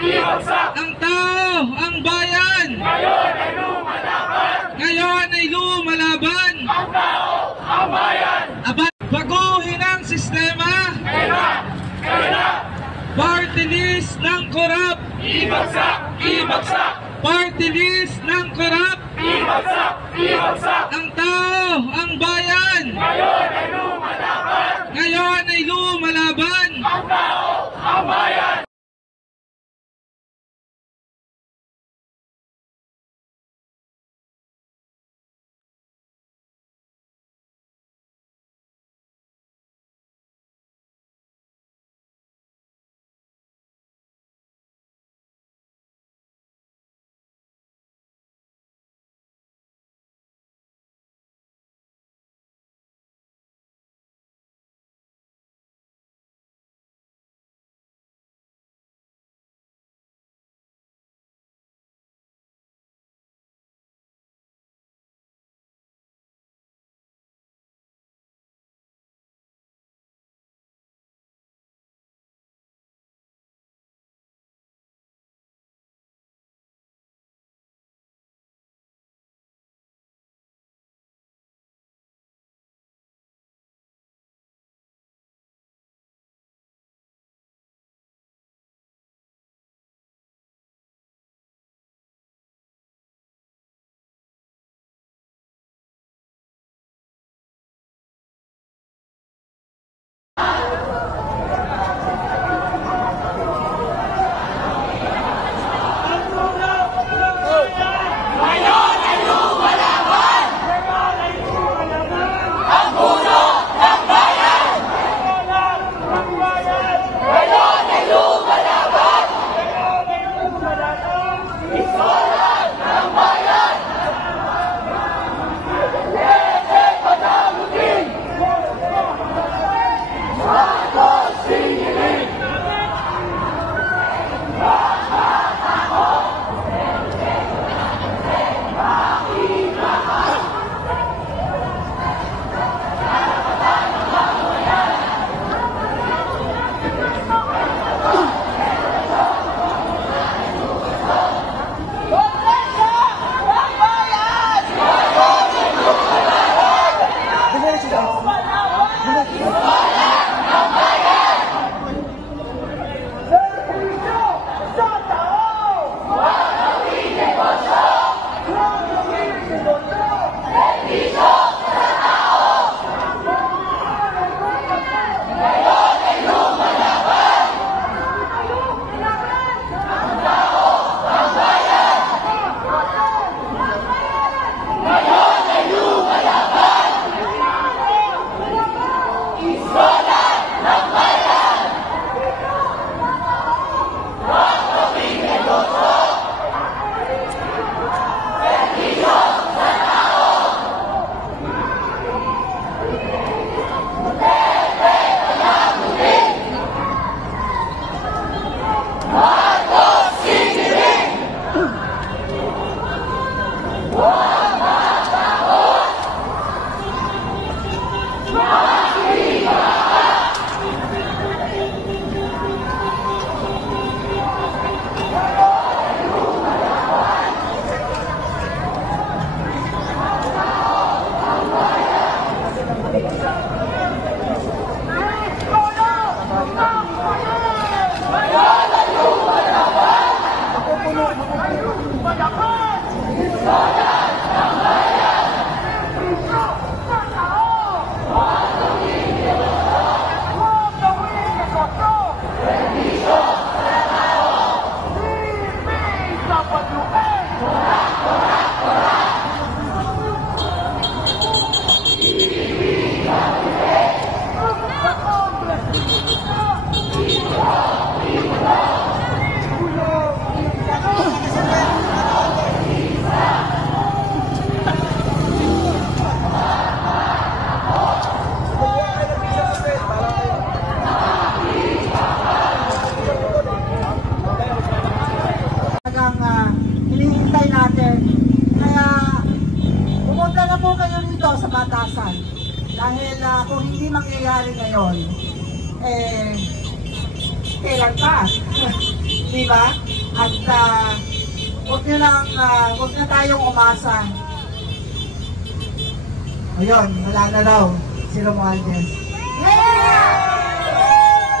ibagsak! Ang tao, ang bayan! Ngayon ay lumalaban! Ngayon ay lumalaban! Ang tao, ang bayan! Baguhin ang sistema! Kailan! Party list ng korap! Ibagsak! Ibagsak! Party list ng korap! Ibagsak! Ibagsak! Ang tao, ang bayan! Ngayon ay lumalaban! Ngayon ay lumalaban! Ang tao, ang bayan! Dahil kung hindi mangyayari ngayon, kailan pa? Di ba? At huwag na tayong umasa. Ayun, wala na daw si Romualdez.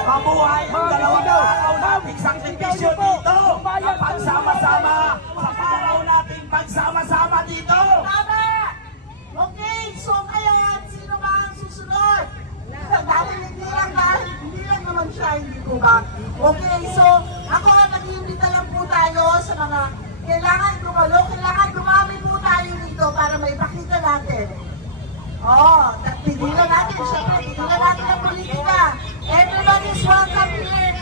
Mabuhay ang dalawang araw nating sakripisyo dito. Pagsama-sama sa araw nating pagsama-sama dito. Tama! Okay, so ngayon, sino ba ang susunod? Dahil hindi lang naman siya, hindi ko ba? Okay, so ako nag-iimbita lang po tayo sa mga kailangan dumami po tayo dito para may pakita natin. Tigilan natin, syempre, tigilan natin ang politika. Everybody's welcome here.